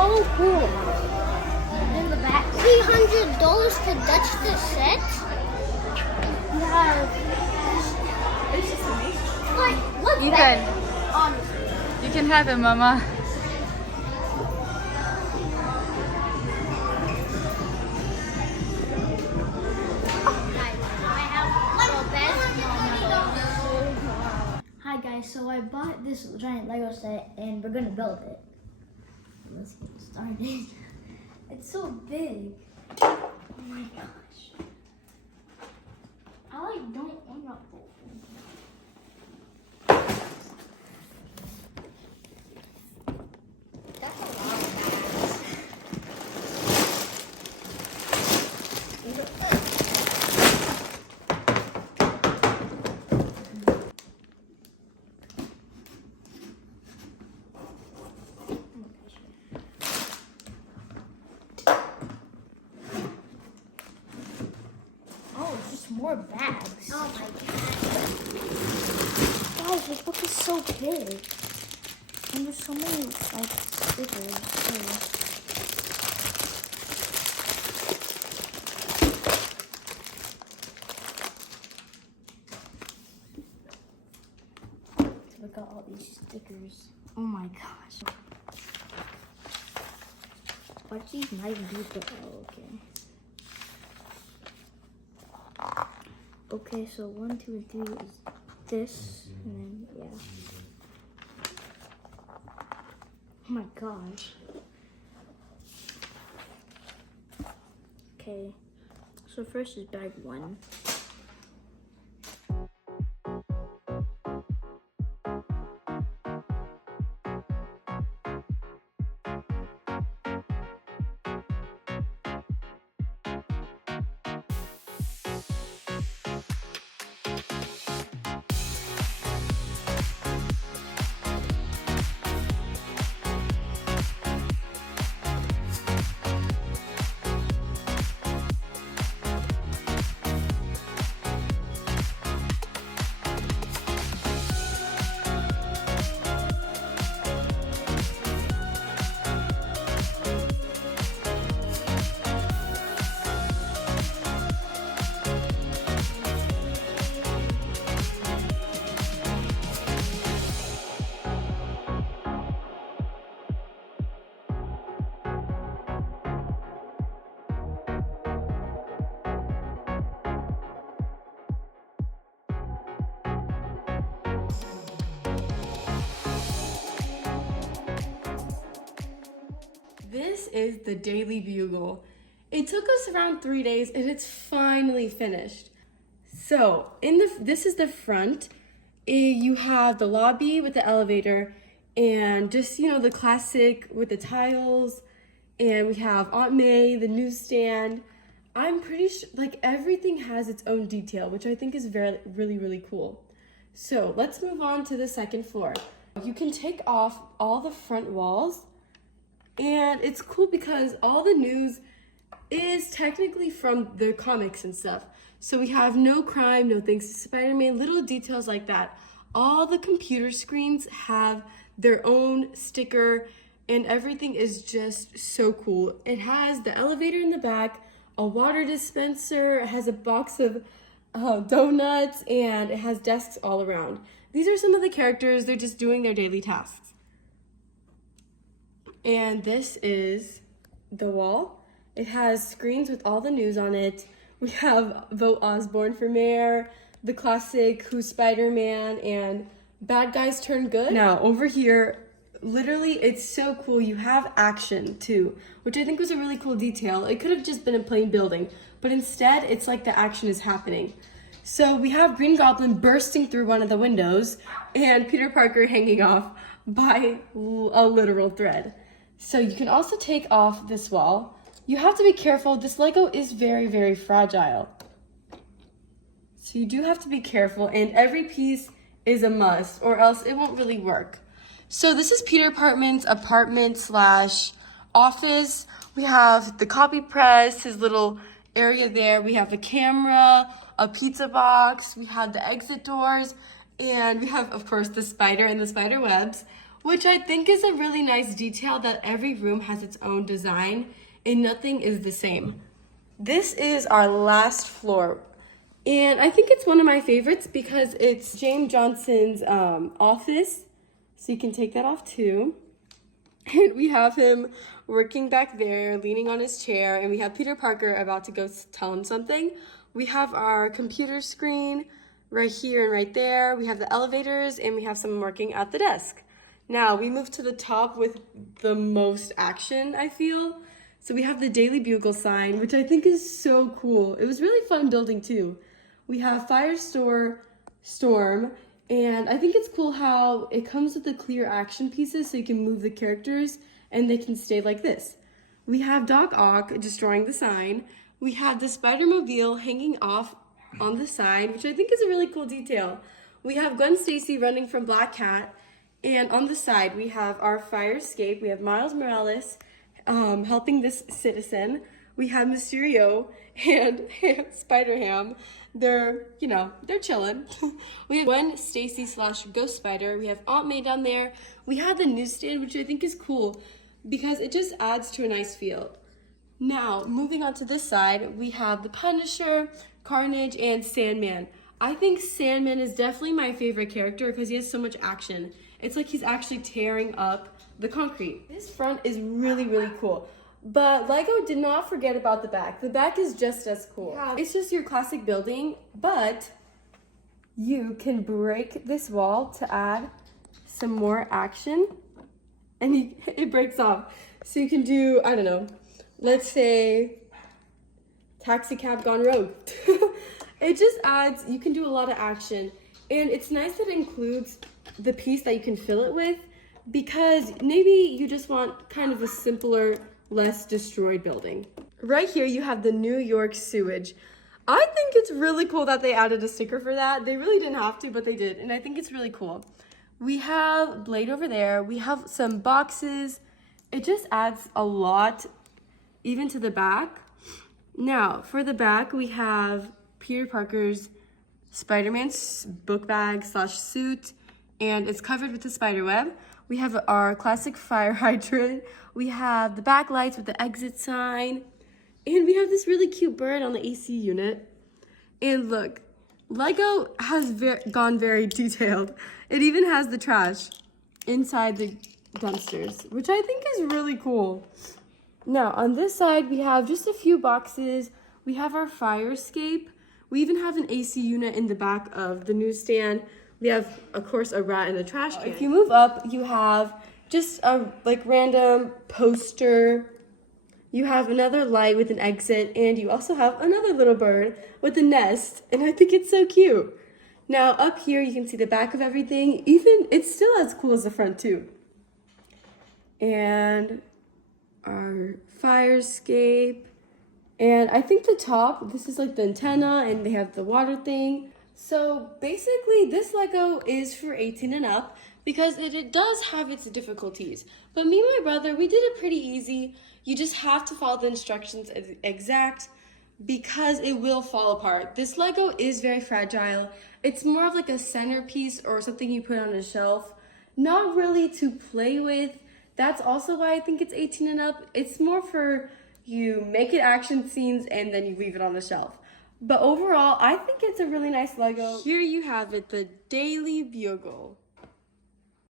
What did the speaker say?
so cool. In the back, $300 to Dutch the set. You have. It's just amazing. Like, what's Ethan, that? Honestly. you can have it, Mama. Hi guys, so I bought this giant Lego set and we're gonna build it. Let's get started. It's so big. Oh my gosh. I don't want to open. That's a lot of bags. Oh, just more bags. Oh my god. Guys, this book is so big. And there's so many like stickers too. Look at all these stickers. Oh my gosh. Why'd these not even do the oh, okay. Okay, so 1, 2, and 3 is this, and then yeah. Oh my gosh. Okay, so first is bag 1. This is the Daily Bugle. It took us around 3 days and it's finally finished. So this is the front. You have the lobby with the elevator and just, the classic with the tiles. And we have Aunt May, the newsstand. I'm pretty sure everything has its own detail, which I think is really, really cool. So let's move on to the second floor. You can take off all the front walls. And it's cool because all the news is technically from the comics and stuff. So we have no crime, no thanks to Spider-Man, little details like that. All the computer screens have their own sticker and everything is just so cool. It has the elevator in the back, a water dispenser, it has a box of donuts, and it has desks all around. These are some of the characters, they're just doing their daily tasks. And this is the wall. It has screens with all the news on it. We have Vote Osborn for mayor, the classic Who's Spider-Man, and Bad Guys Turn Good. Now, over here, literally, it's so cool. You have action, too, which I think was a really cool detail. It could have just been a plain building, but instead, it's like the action is happening. So we have Green Goblin bursting through one of the windows, and Peter Parker hanging off by a literal thread. So you can also take off this wall. You have to be careful. This Lego is very, very fragile. So you do have to be careful, and every piece is a must, or else it won't really work. So this is Peter Parker's apartment/office. We have the copy press, his little area there. We have a camera, a pizza box. We have the exit doors, and we have, of course, the spider and the spider webs. which I think is a really nice detail that every room has its own design and nothing is the same. This is our last floor. And I think it's one of my favorites because it's James Johnson's office. So you can take that off too. And we have him working back there, leaning on his chair. And we have Peter Parker about to go tell him something. We have our computer screen right here and right there. We have the elevators and we have someone working at the desk. Now we move to the top with the most action, I feel. So we have the Daily Bugle sign, which I think is so cool. It was really fun building too. We have Storm, and I think it's cool how it comes with the clear action pieces so you can move the characters and they can stay like this. We have Doc Ock destroying the sign. We have the Spider-Mobile hanging off on the side, which I think is a really cool detail. We have Gwen Stacy running from Black Cat, and on the side we have our fire escape. We have Miles Morales helping this citizen. We have Mysterio and Spider-Ham. They're chilling. We have Gwen Stacy / Ghost Spider. We have Aunt May down there. We have the newsstand, which I think is cool because it just adds to a nice feel. Now, moving on to this side, we have the Punisher, Carnage, and Sandman. I think Sandman is definitely my favorite character because he has so much action. It's like he's actually tearing up the concrete. This front is really, really cool. But LEGO did not forget about the back. The back is just as cool. It's just your classic building, but you can break this wall to add some more action, and it breaks off. So you can do, I don't know, let's say taxi cab gone rogue. It just adds, you can do a lot of action, and it's nice that it includes the piece that you can fill it with, because maybe you just want kind of a simpler, less destroyed building. Right here you have the New York sewage. I think it's really cool that they added a sticker for that. They really didn't have to, but they did, and I think it's really cool. We have Blade over there. We have some boxes. It just adds a lot, even to the back. Now, for the back, we have Peter Parker's Spider-Man's book bag / suit, and it's covered with the spider web. We have our classic fire hydrant. We have the backlights with the exit sign. And we have this really cute bird on the AC unit. And look, LEGO has gone very detailed. It even has the trash inside the dumpsters, which I think is really cool. Now, on this side, we have just a few boxes. We have our fire escape. We even have an AC unit in the back of the newsstand. We have, of course, a rat in a trash can. If you move up, you have just a random poster. You have another light with an exit, and you also have another little bird with a nest, and I think it's so cute. Now, up here, you can see the back of everything. Even, it's still as cool as the front, too. And our fire escape. And I think the top, this is like the antenna, and they have the water thing. So basically, this LEGO is for 18 and up because it does have its difficulties. But me and my brother, we did it pretty easy. You just have to follow the instructions exact because it will fall apart. This LEGO is very fragile. It's more of like a centerpiece or something you put on a shelf, not really to play with. That's also why I think it's 18 and up. It's more for you make it action scenes and then you leave it on the shelf. But overall, I think it's a really nice LEGO. Here you have it, the Daily Bugle.